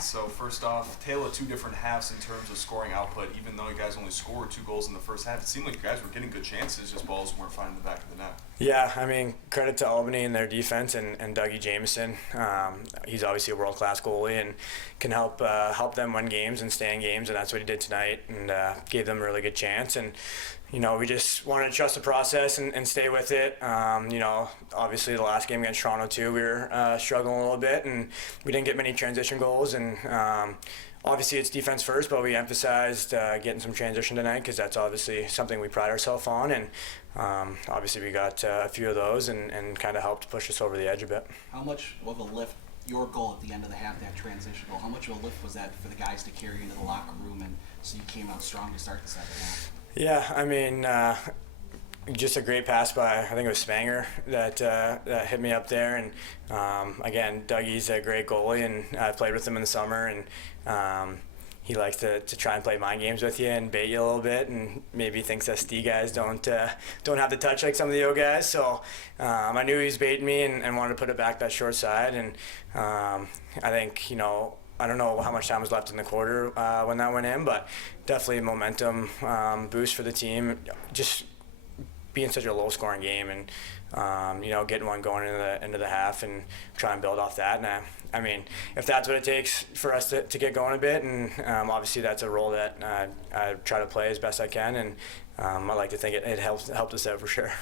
tonight. So first off, tale of two different halves in terms of scoring output. Even though you guys only scored 2 goals in the first half, it seemed like you guys were getting good chances, just balls weren't finding the back of the net. Yeah, I mean, credit to Albany and their defense and Dougie Jamieson. He's obviously a world-class goalie and can help them win games and stay in games, and that's what he did tonight, and gave them a really good chance. And we just wanted to trust the process and stay with it. Obviously the last game against Toronto too, we were struggling a little bit, and we didn't get many transition goals. And obviously it's defense first, but we emphasized getting some transition tonight because that's obviously something we pride ourselves on. And obviously we got a few of those and kind of helped push us over the edge a bit. How much of a lift, your goal at the end of the half, that transition goal, how much of a lift was that for the guys to carry into the locker room, and so you came out strong to start the second half? Yeah, I mean, just a great pass by, I think it was Spanger that hit me up there. And again, Dougie's a great goalie, and I played with him in the summer, and he likes to try and play mind games with you and bait you a little bit, and maybe thinks us D guys don't have the touch like some of the O guys. So I knew he was baiting me and wanted to put it back that short side. And I think, I don't know how much time was left in the quarter when that went in, but definitely a momentum boost for the team. Just being such a low-scoring game, and getting one going into the half and try and build off that. And I mean, if that's what it takes for us to get going a bit, and obviously that's a role that I try to play as best I can, and I like to think it helped us out for sure.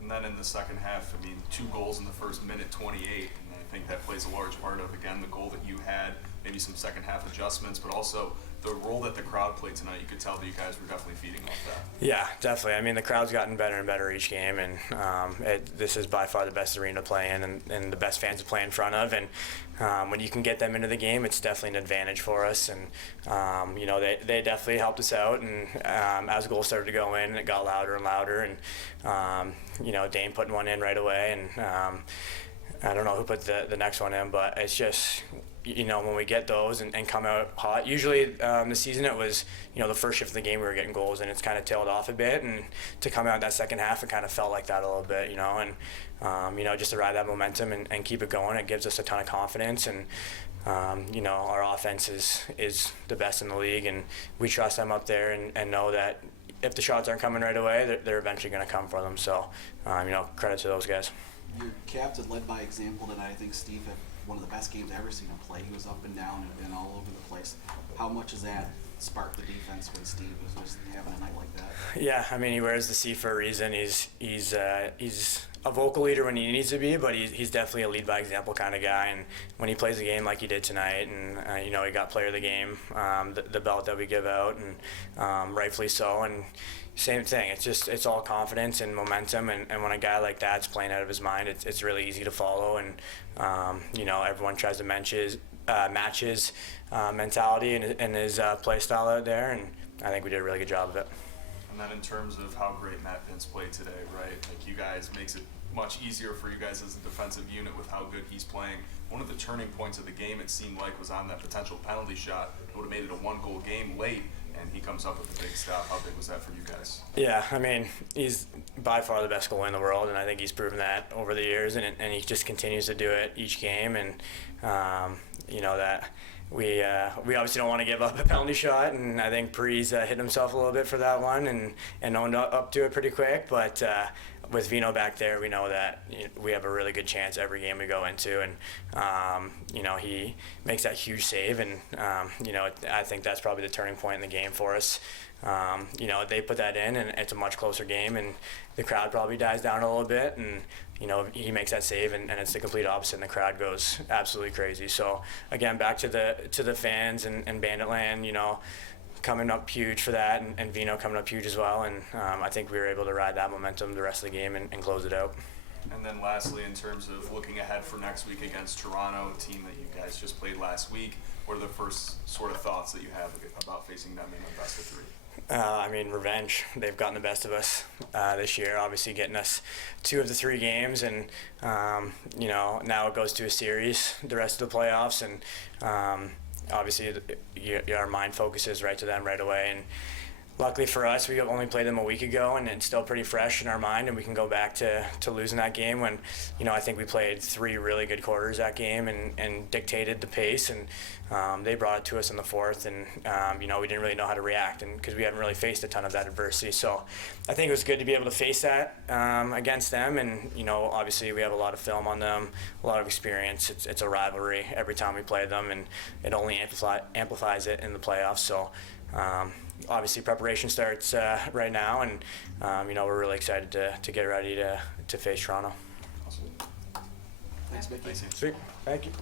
And then in the second half, 2 goals in the first minute, 28, and I think that plays a large part of, again, the goal that you had, maybe some second half adjustments, but also the role that the crowd played tonight. You could tell that you guys were definitely feeding off that. Yeah, definitely. I mean, the crowd's gotten better and better each game, and this is by far the best arena to play in, and the best fans to play in front of. And when you can get them into the game, it's definitely an advantage for us. And they definitely helped us out. And as goals started to go in, it got louder and louder. And Dane putting one in right away, and I don't know who put the next one in, but it's just, when we get those and come out hot, usually this season it was, the first shift of the game we were getting goals, and it's kind of tailed off a bit, and to come out that second half, it kind of felt like that a little bit, and just to ride that momentum and keep it going, it gives us a ton of confidence. And our offense is the best in the league, and we trust them up there and know that if the shots aren't coming right away, they're eventually going to come for them. So, credit to those guys. Your captain led by example tonight. I think Steve had one of the best games I've ever seen him play. He was up and down and all over the place. How much does that spark the defense when Steve was just having a night like that? Yeah, I mean, he wears the C for a reason. He's a vocal leader when he needs to be, but he's definitely a lead by example kind of guy. And when he plays a game like he did tonight, and he got player of the game, the belt that we give out, and rightfully so. And same thing. It's all confidence and momentum, and when a guy like that's playing out of his mind, it's really easy to follow. And everyone tries to match his mentality and his play style out there, and I think we did a really good job of it. And then in terms of how great Matt Vince played today, right? Like, you guys, makes it much easier for you guys as a defensive unit with how good he's playing. One of the turning points of the game, it seemed like, was on that potential penalty shot. It would have made it a 1-goal game late, and he comes up with a big stop. How big was that for you guys? Yeah, I mean, he's by far the best goalie in the world, and I think he's proven that over the years, and he just continues to do it each game. And that we obviously don't want to give up a penalty shot, and I think Pre's hit himself a little bit for that one and owned up to it pretty quick. But with Vino back there, we know that we have a really good chance every game we go into, and he makes that huge save, and I think that's probably the turning point in the game for us. They put that in, and it's a much closer game, and the crowd probably dies down a little bit, and he makes that save, and it's the complete opposite, and the crowd goes absolutely crazy. So again, back to the fans and Bandit Land, coming up huge for that, and Vino coming up huge as well, and I think we were able to ride that momentum the rest of the game and close it out. And then lastly, in terms of looking ahead for next week against Toronto, a team that you guys just played last week, what are the first sort of thoughts that you have about facing them in a best of 3? Revenge. They've gotten the best of us this year, obviously getting us 2 of the 3 games, and now it goes to a series the rest of the playoffs, and obviously our mind focuses right to them right away. And luckily for us, we only played them a week ago, and it's still pretty fresh in our mind, and we can go back to losing that game when, I think we played 3 really good quarters that game and dictated the pace, and they brought it to us in the fourth, and, we didn't really know how to react, and because we haven't really faced a ton of that adversity. So I think it was good to be able to face that against them, and, obviously we have a lot of film on them, a lot of experience. It's a rivalry every time we play them, and it only amplifies it in the playoffs. So obviously preparation starts right now, and we're really excited to get ready to face Toronto. Awesome. Thanks, Mickey. Thanks, Ian. Sweet. Thank you.